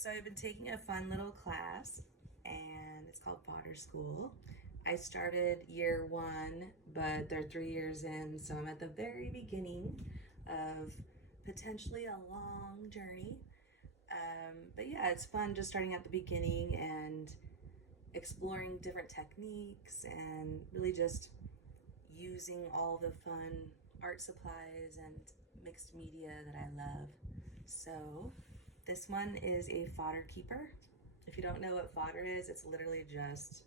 So I've been taking a fun little class and it's called Fodder School. I started year one, but they're 3 years in, so I'm at the very beginning of potentially a long journey. But yeah, it's fun just starting at the beginning and exploring different techniques and really just using all the fun art supplies and mixed media that I love. So this one is a fodder keeper. If you don't know what fodder is, it's literally just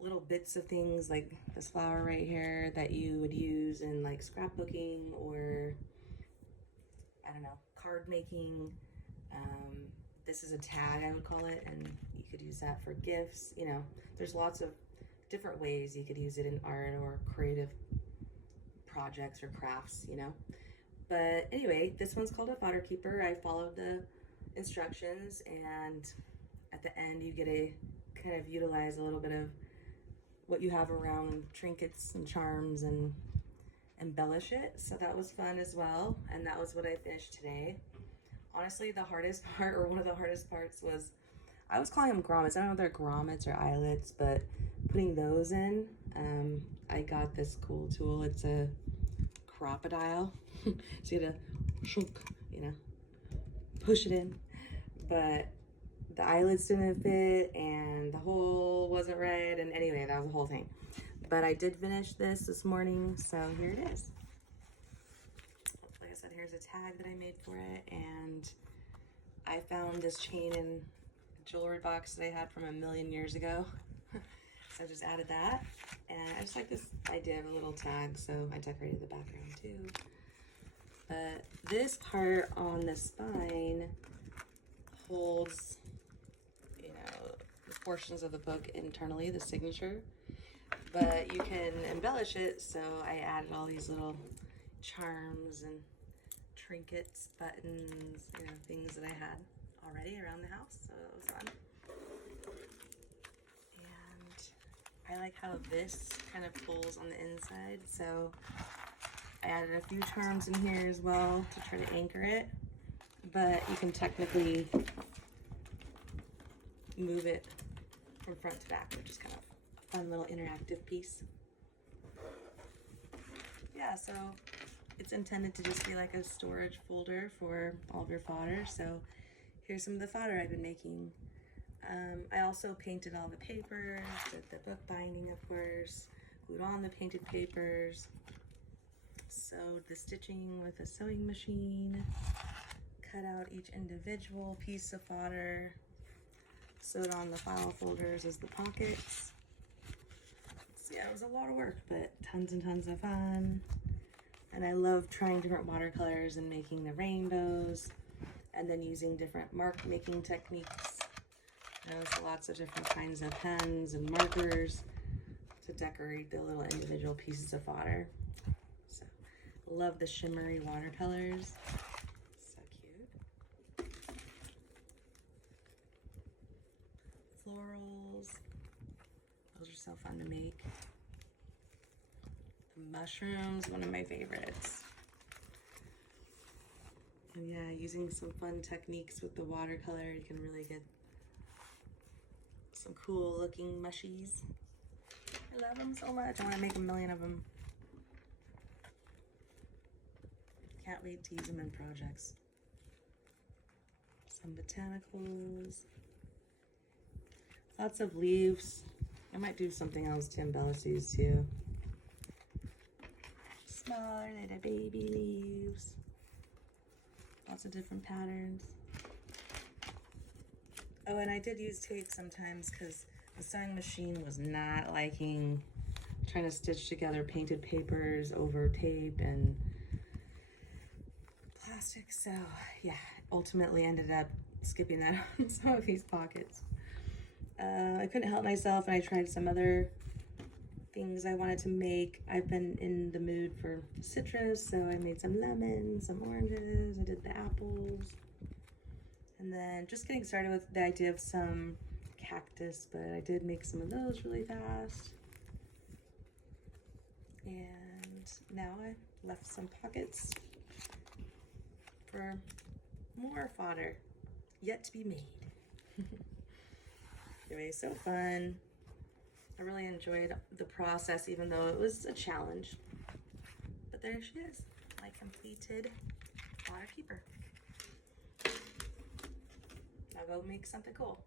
little bits of things like this flower right here that you would use in like scrapbooking or, I don't know, card making. This is a tag, I would call it, and you could use that for gifts. You know, there's lots of different ways you could use it in art or creative projects or crafts, you know. But anyway, this one's called a fodder keeper. I followed the instructions, and at the end you get to kind of utilize a little bit of what you have around, trinkets and charms, and embellish it. So that was fun as well, and that was what I finished today. Honestly, the hardest part, or one of the hardest parts, was, I was calling them grommets. I don't know if they're grommets or eyelets, but putting those in, I got this cool tool. It's a crocodile. So you gotta, you know, push it in. But the eyelets didn't fit and the hole wasn't right. And anyway, that was the whole thing. But I did finish this morning, so here it is. Like I said, here's a tag that I made for it, and I found this chain in a jewelry box that I had from a million years ago. So I just added that, and I just like this idea of a little tag, so I decorated the background too. But this part on the spine holds, you know, the portions of the book internally, the signature, but you can embellish it. So I added all these little charms and trinkets, buttons, you know, things that I had already around the house, so it was fun. And I like how this kind of pulls on the inside, so I added a few charms in here as well to try to anchor it, but you can technically move it from front to back, which is kind of a fun little interactive piece. Yeah, so it's intended to just be like a storage folder for all of your fodder. So here's some of the fodder I've been making. I also painted all the papers, did the book binding, of course, glued on the painted papers, sewed the stitching with a sewing machine, cut out each individual piece of fodder, sewed on the file folders as the pockets. So yeah, it was a lot of work, but tons and tons of fun. And I love trying different watercolors and making the rainbows, and then using different mark making techniques. There's lots of different kinds of pens and markers to decorate the little individual pieces of fodder. So love the shimmery watercolors. So cute. Florals. Those are so fun to make. The mushrooms, one of my favorites. And yeah, using some fun techniques with the watercolor, you can really get some cool looking mushies. I love them so much. I want to make a million of them. Can't wait to use them in projects. Some botanicals. Lots of leaves. I might do something else to embellish these too. Smaller little baby leaves. Lots of different patterns. Oh, and I did use tape sometimes because the sewing machine was not liking trying to stitch together painted papers over tape and plastic. So yeah, ultimately ended up skipping that on some of these pockets. I couldn't help myself, and I tried some other things I wanted to make. I've been in the mood for citrus, so I made some lemons, some oranges, I did the apples. And then just getting started with the idea of some cactus, but I did make some of those really fast. And now I left some pockets for more fodder. yet to be made. Anyway, so fun. I really enjoyed the process, even though it was a challenge. But there she is, my completed water keeper. Now go make something cool.